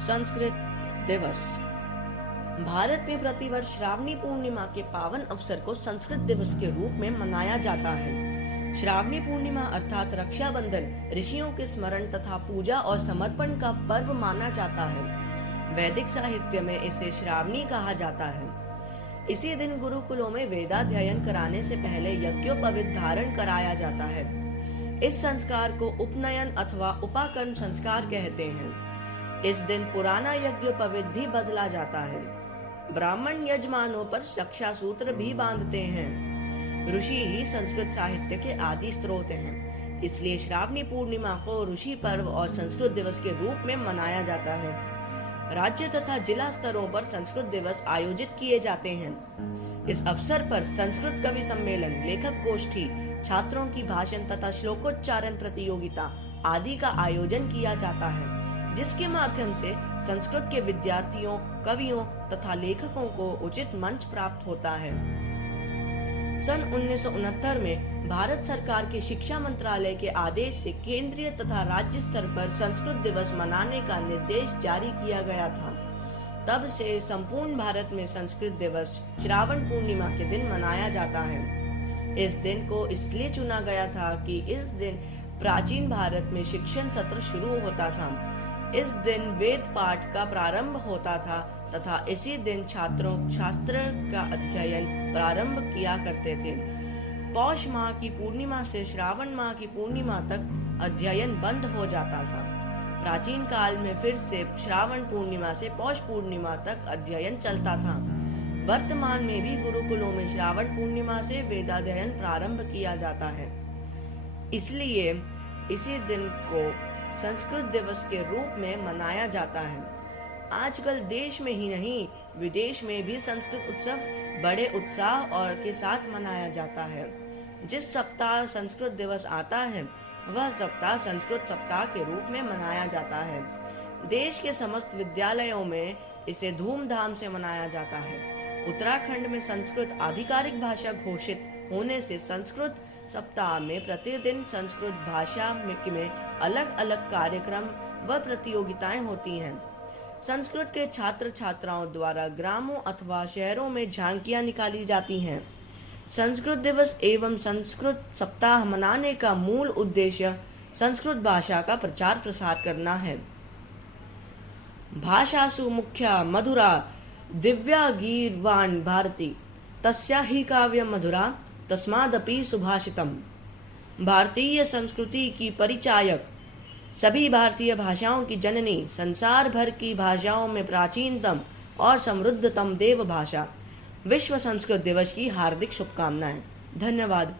संस्कृत दिवस। भारत में प्रतिवर्ष श्रावणी पूर्णिमा के पावन अवसर को संस्कृत दिवस के रूप में मनाया जाता है। श्रावणी पूर्णिमा अर्थात रक्षाबंधन ऋषियों के स्मरण तथा पूजा और समर्पण का पर्व माना जाता है। वैदिक साहित्य में इसे श्रावणी कहा जाता है। इसी दिन गुरुकुलों में वेदाध्ययन कराने से पहले यज्ञोपवीत धारण कराया जाता है। इस संस्कार को उपनयन अथवा उपाकर्म संस्कार कहते हैं। इस दिन पुराना यज्ञोपवीत भी बदला जाता है। ब्राह्मण यजमानों पर रक्षा सूत्र भी बांधते हैं। ऋषि ही संस्कृत साहित्य के आदि स्रोत हैं, इसलिए श्रावणी पूर्णिमा को ऋषि पर्व और संस्कृत दिवस के रूप में मनाया जाता है। राज्य तथा जिला स्तरों पर संस्कृत दिवस आयोजित किए जाते हैं। इस अवसर पर संस्कृत कवि सम्मेलन, लेखक गोष्ठी, छात्रों की भाषण तथा श्लोकोच्चारण प्रतियोगिता आदि का आयोजन किया जाता है, जिसके माध्यम से संस्कृत के विद्यार्थियों, कवियों तथा लेखकों को उचित मंच प्राप्त होता है। सन 1969 में भारत सरकार के शिक्षा मंत्रालय के आदेश से केंद्रीय तथा राज्य स्तर पर संस्कृत दिवस मनाने का निर्देश जारी किया गया था। तब से संपूर्ण भारत में संस्कृत दिवस श्रावण पूर्णिमा के दिन मनाया जाता है। इस दिन को इसलिए चुना गया था कि इस दिन प्राचीन भारत में शिक्षण सत्र शुरू होता था। इस दिन वेद पाठ का प्रारंभ होता था तथा इसी दिन छात्रों शास्त्र का अध्ययन प्रारंभ किया करते थे। पौष माह की पूर्णिमा से श्रावण माह की पूर्णिमा तक अध्ययन बंद हो जाता था। प्राचीन काल में फिर से श्रावण पूर्णिमा से पौष पूर्णिमा तक अध्ययन चलता था। वर्तमान में भी गुरुकुलों में श्रावण पूर्णिमा से वेदाध्ययन प्रारंभ किया जाता है। इसलिए इसी दिन को संस्कृत दिवस के रूप में मनाया जाता है। आजकल देश में ही नहीं, विदेश में भी संस्कृत उत्सव बड़े उत्साह और के साथ मनाया जाता है। जिस सप्ताह संस्कृत दिवस आता है, वह सप्ताह संस्कृत सप्ताह के रूप में मनाया जाता है। देश के समस्त विद्यालयों में इसे धूमधाम से मनाया जाता है। उत्तराखंड में संस्कृत आधिकारिक भाषा घोषित होने से संस्कृत सप्ताह में प्रतिदिन संस्कृत भाषा में अलग अलग कार्यक्रम व प्रतियोगिताएं होती हैं। संस्कृत के छात्र छात्राओं द्वारा ग्रामों अथवा शहरों में झांकियां निकाली जाती हैं। संस्कृत दिवस एवं संस्कृत सप्ताह मनाने का मूल उद्देश्य संस्कृत भाषा का प्रचार प्रसार करना है। भाषासु मुख्या मधुरा दिव्या गीर्वाण भारती, तस्या ही काव्य मधुरा तस्मादपि सुभाषितम। भारतीय संस्कृति की परिचायक, सभी भारतीय भाषाओं की जननी, संसार भर की भाषाओं में प्राचीनतम और समृद्धतम देव भाषा, विश्व संस्कृत दिवस की हार्दिक शुभकामनाएं। धन्यवाद।